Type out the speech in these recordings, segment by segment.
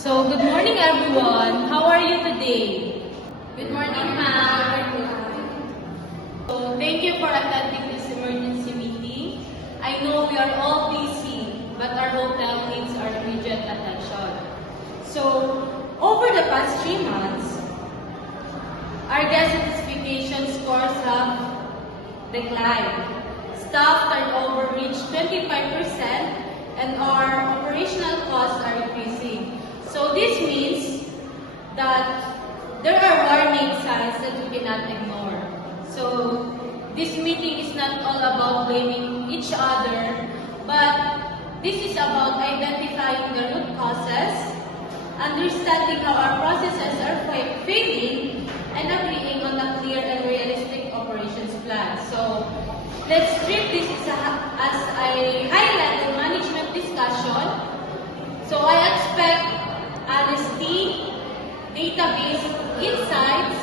So, good morning everyone. How are you today? Good morning, ma'am. So, thank you for attending this emergency meeting. I know we are all busy, but our hotel needs our immediate attention. So, over the past 3 months, our guest satisfaction scores have declined. Staff turnover reached 25% and our operational costs are increasing. So this means that there are warning signs that we cannot ignore. So this meeting is not all about blaming each other, but this is about identifying the root causes, understanding how our processes are failing, and agreeing on a clear and realistic operations plan. So let's treat this as a high-level management discussion. So I expect honesty, database insights,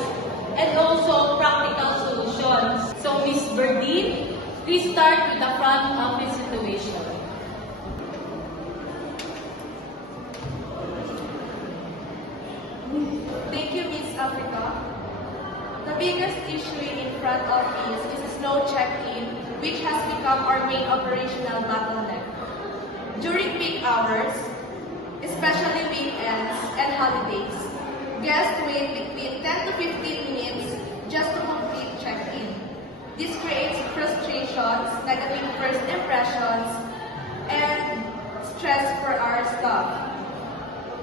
and also practical solutions. So Ms. Berdine, please start with the front office situation. Thank you, Ms. Africa. The biggest issue in front office is slow check-in, which has become our main operational bottleneck. During peak hours, especially weekends and holidays, guests wait between 10 to 15 minutes just to complete check-in. This creates frustrations, negative first impressions, and stress for our staff.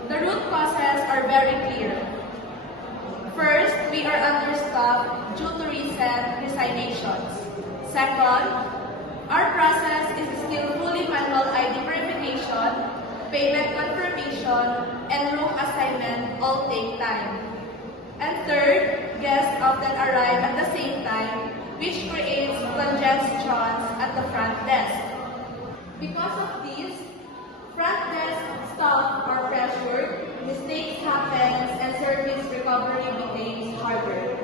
The root causes are very clear. First, we are understaffed due to recent resignations. Second, our process is still fully manual ID verification, payment confirmation, and room assignment all take time. And third, guests often arrive at the same time, which creates congestion at the front desk. Because of this, front desk staff are pressured, mistakes happen, and service recovery becomes harder.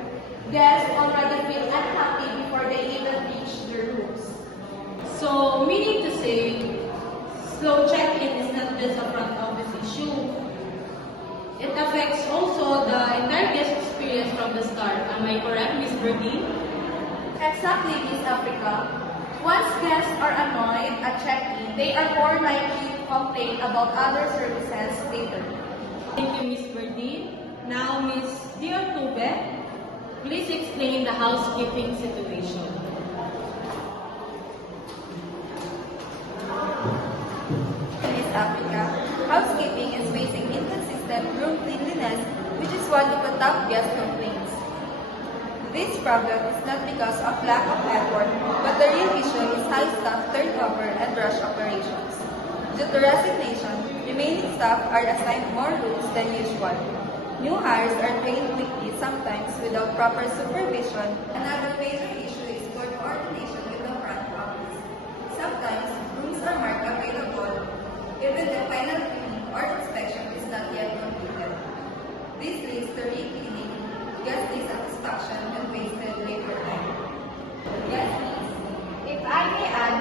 Guests already feel unhappy before they even reach their rooms. So, meaning to say, slow check-in is not just a front office issue. It affects also the entire guest experience from the start. Am I correct, Ms. Berdine? Exactly, Ms. Africa. Once guests are annoyed at check-in, they are more likely to complain about other services later. Thank you, Ms. Berdine. Now, Ms. Diortube, please explain the housekeeping situation. In East Africa, housekeeping is facing inconsistent room cleanliness, which is one of the top guest complaints. This problem is not because of lack of effort, but the real issue is high staff turnover and rush operations. Due to resignation, remaining staff are assigned more rooms than usual. New hires are trained quickly, sometimes without proper supervision. Another major issue is poor coordination with the front office. Sometimes, rooms are marked available, even the final cleaning or inspection is not yet completed. This leads to re-cleaning, guest dissatisfaction, and wasted labor time. Yes, please. If I may add,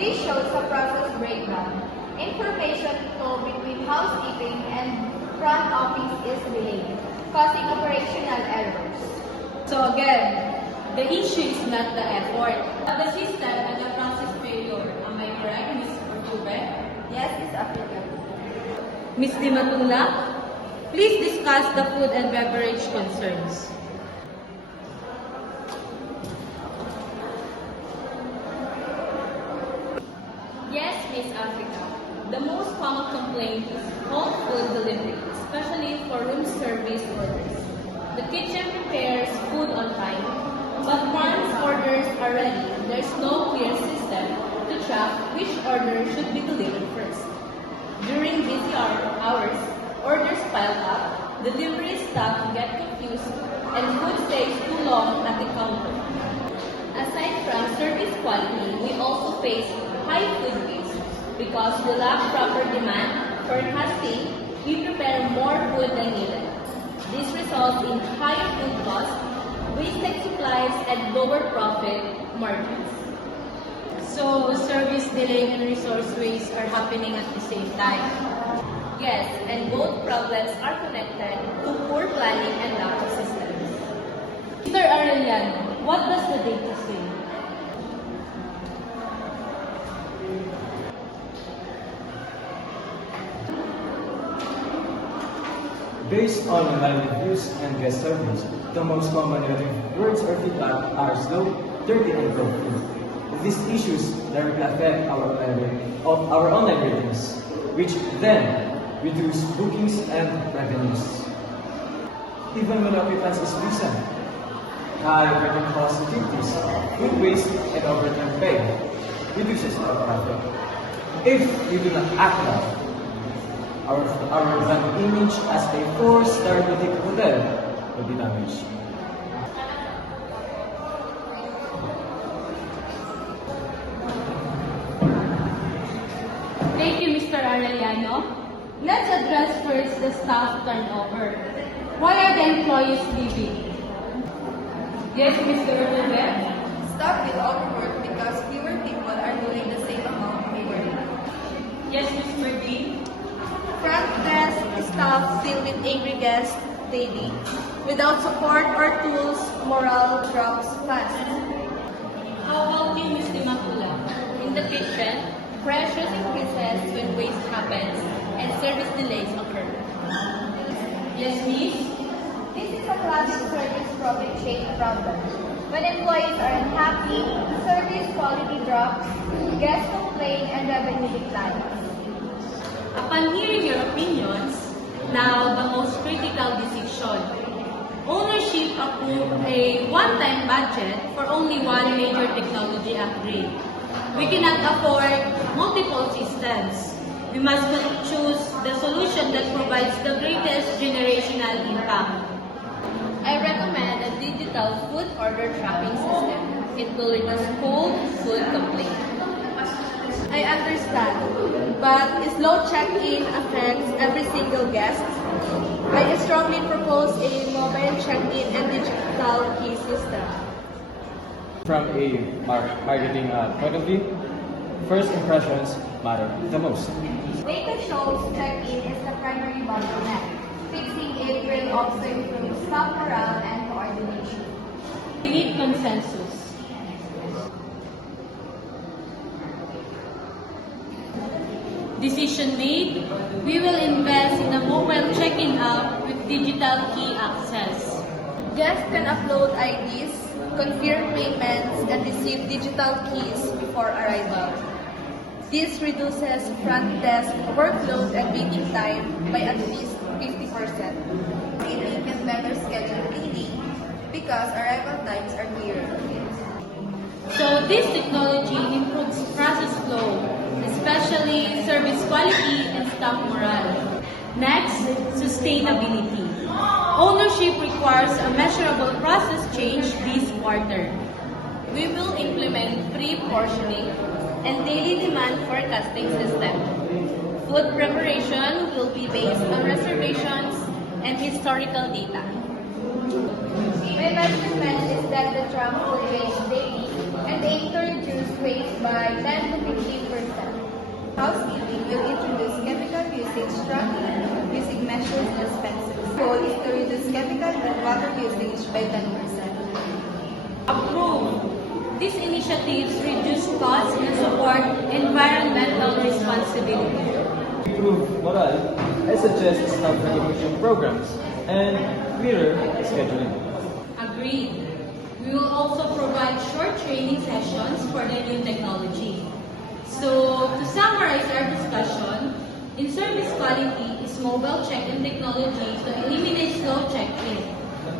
this shows a process breakdown. Information flow between housekeeping and front office is delayed, causing operational errors. So again, the issue is not the effort, but the system and the process failure. Am I correct, Ms. Diortube? Yes, Ms. Africa. Ms. Dimatula, please discuss the food and beverage concerns. Yes, Miss Africa. The most common complaint is cold food delivery, especially for room service orders. The kitchen prepares food on time, but once orders are ready, there's no clear system to track which order should be delivered first. During busy hours, orders pile up, delivery staff get confused, and food stays too long at the counter. Aside from service quality, we also face high food waste. Because we lack proper demand for casting, we prepare more food than needed. This results in higher food costs, wasted supplies, and lower profit margins. So, service delay and resource waste are happening at the same time. Yes, and both problems are connected to poor planning and lack of systems. Mr. Arellano, what does the data say? Based on online reviews and guest surveys, the most common words or feedback are slow, dirty, and broken. These issues directly affect our online ratings, which then reduce bookings and revenues. Even when occupancy is decent, high working cost activities, food waste, and overtime pay reduces our profit. If we do not act now, our brand image as a 4-star boutique hotel will be damaged. Thank you, Mr. Arellano. Let's address first the staff turnover. Why are the employees leaving? Yes, Mr. Rubén. Staff will overwork because fewer people are doing the same amount of work. Yes, Ms. Martin. Front desk staff deal with angry guests daily. Without support or tools, morale drops fast. How about you, Ms. Dimacula? In the kitchen, pressure increases when waste happens and service delays occur. Yes, Miss. This is a classic service profit chain problem. When employees are unhappy, service quality drops, guests complain, and revenue declines. Upon hearing your opinions, now the most critical decision. Ownership approved a one-time budget for only one major technology upgrade. We cannot afford multiple systems. We must choose the solution that provides the greatest generational impact. I recommend a digital food order tracking system. It will reduce cold food complaints. I understand, but slow check-in affects every single guest. I strongly propose a mobile check-in and digital key system. From a marketing point of view, first impressions matter the most. Data shows check-in is the primary bottleneck. Fixing it will also improve staff morale and coordination. We need consensus. Decision made, we will invest in a mobile check-in app with digital key access. Guests can upload IDs, confirm payments, and receive digital keys before arrival. This reduces front desk workload and waiting time by at least 50%. Maybe we can better schedule cleaning because arrival times are clearer. So this technology improves process flow, especially service quality and staff morale. Next, sustainability. Ownership requires a measurable process change this quarter. We will implement pre-portioning and daily demand forecasting system. Food preparation will be based on reservations and historical data. My measurement is that the track will waste daily and aim to reduce waste by 10 to 15%. Housekeeping will introduce chemical usage tracking using measures and expenses. The goal is to reduce chemical and water usage by 10%. Approved. These initiatives reduce costs and support environmental responsibility. Improve morale, I suggest staff recognition programs and clearer scheduling. Agreed. We will also provide short training sessions for the new technology. So, to summarize our discussion, in service quality is mobile check-in technology to eliminate slow check-in.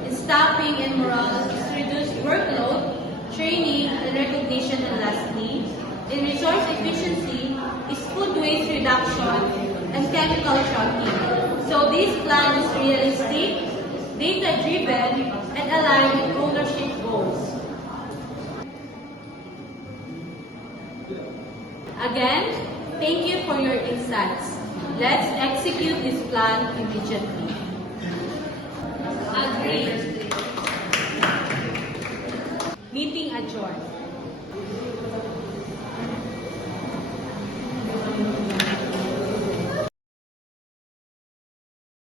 In staffing and morale is reduced workload, training and recognition, and lastly, in resource efficiency is food waste reduction and chemical tracking. So this plan is realistic, data-driven, and aligned with ownership goals. Again, thank you for your insights. Let's execute this plan immediately. Agreed. Meeting adjourned.